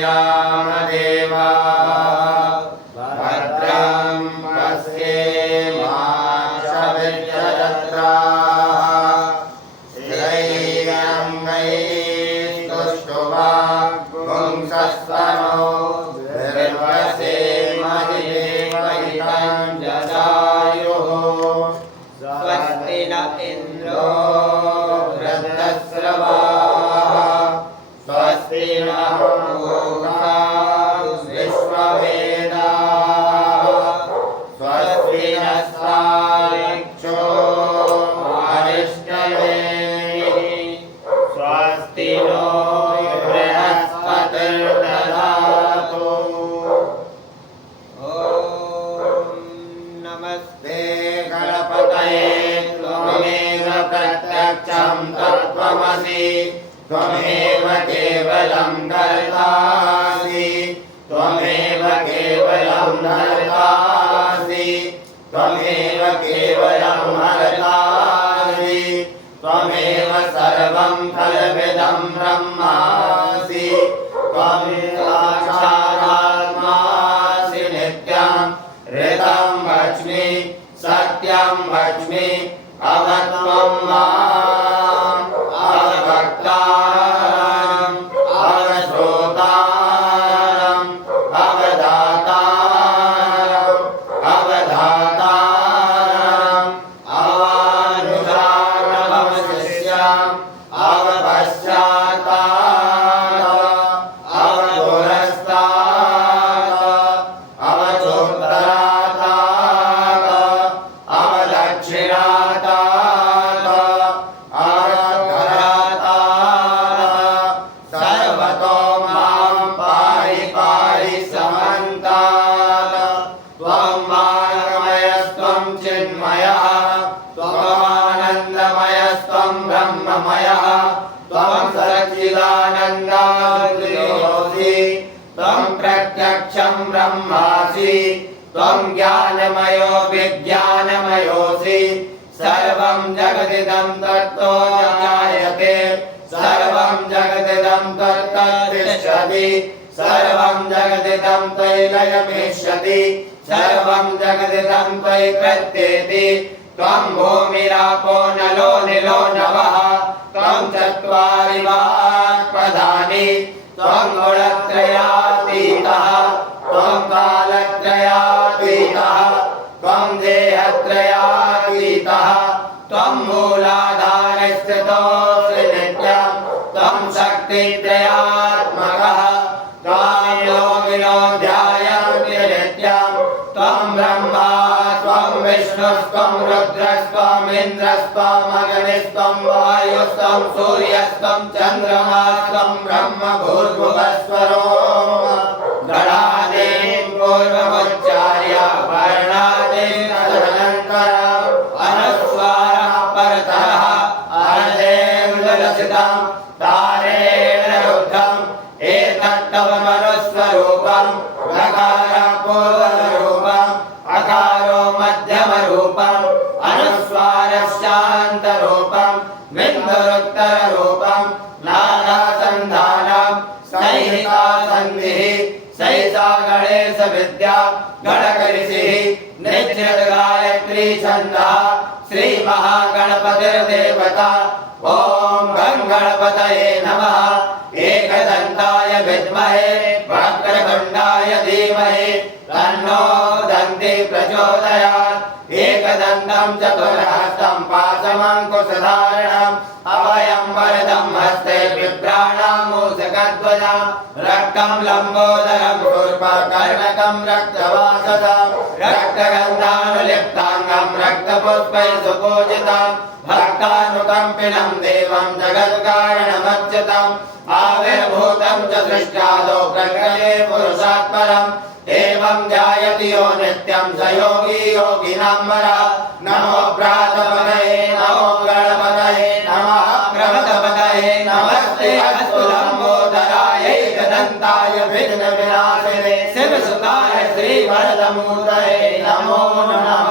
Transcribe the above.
याम देवाः भद्रं पश्येमाक्षभिर्यजत्राः स्थिरैरङ्गैः तुष्टुवागुंसस्तनो निर्वसेमहिदेवहितं जदायुः स्वस्ति न इन्द्रो वृद्धश्रवाः स्वस्ति नः पूषा विश्ववेदाः स्वस्ति नस्तारिक्षो अरिष्टनेमिः स्वस्ति नो बृहस्पतिर्दधातु ॐ नमस्ते गणपतये त्वमेव प्रत्यक्षं तत्त्वमसि त्वमेव केवलं कर्तासि त्वमेव केवलं कर्तासि त्वमेव केवलं हर्तासि त्वमेव सर्वं फलविदं ब्रह्मासि त्वमेव साक्षादात्मासि नित्यं ऋतं वच्मि सत्यं वच्मि अवत्वं माम् अवक्तारम् अवश्रोतारम् अवदातारम् अवधातारम् अवानुजानवशिष्यम् अवपश्चात्तारम् अवपुरस्तारम् अवचोत्तरातारम् अवदक्षिणातारम् अवधरातारम् सर्वतो मां पाहि पाहि समन्तात् त्वं मानमयस्त्वं चिन्मयः त्वमानन्दमयस्त्वं ब्रह्ममयः त्वं सच्चिदानन्दाद्वितीयोऽसि त्वं प्रत्यक्षं ब्रह्मासि त्वं ज्ञानमयो विज्ञानमयोऽसि सर्वं जगदिदं तत्तो जायते सर्वं जगदिदं तत्तद्दृश्यति सर्वं जगदिदं त्वयि लयमिष्यति सर्वं जगदिदं त्वयि प्रत्येति त्वं भूमिरापो नलो निलो नवः त्वं चत्वारि वाक्पदानि त्वं गुणत्रयातीतः त्वं कालत्रयातीतः त्वं देहत्रयातीतः त्वं मूलाधारस्थितोऽसि नित्यं त्वं शक्तित्रयात्मकः त्वां योगिनो ध्यायन्ति नित्यं त्वं ब्रह्मा त्वं विष्णुस्त्वं रुद्रस्त्वम् इन्द्रस्त्वम् अग्निस्त्वं वायुस्त्वं सूर्यस्त्वं चन्द्रमास्त्वं ब्रह्म भूर्भुवस्वरो गणादीन् पूर्वमुच्चार्य वर्णादीन् तदनन्तरम् अनुस्वारः परतरः अर्धेन्दुलसितं तारेण रुद्धम् एतत्तव मनुस्वरूपम् नकारः पूर्वरूपम् अकारो मध्यमरूपम् अनुस्वारश्चान्तरूपम् बिन्दुरुत्तररूपम् नानासन्धानम् सैहिका सन्धिः सैषा गणेशविद्या गणकऋषिः निश्चितगायत्री छन्दः श्रीमहागणपतिर्देवता ॐ गं गणपतये नमः एकदन्ताय विद्महे वक्रतुण्डाय धीमहि तन्नो दन्ति प्रचोदयात् एकदन्तं चतुर्हस्तं पाशमङ्कुशधारणम् अभयं वरदं हस्ते बिभ्राणां मूषकध्वजं रक्तं लम्बोदरं शूर्पकर्णकं रक्तवासदं रक्तगन्धानुलिप्ताङ्गं रक्तपुष्पैः सुपूजितं भक्तानुकम्पिनं देवं जगत्कारणमच्युतम् आविर्भूतं च सृष्टादौ प्रकृते पुरुषात् परम् एवं ध्यायति यो नित्यं स योगी योगिनां वरः नमो प्रातपतये नमो गणपतये नमः प्रमथपतये नमस्ते अस्तु लम्बोदराय एकदन्ताय विघ्नविनाशिने शिवसुताय श्रीवरदमूर्तये नमो नमः।